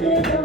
Thank you.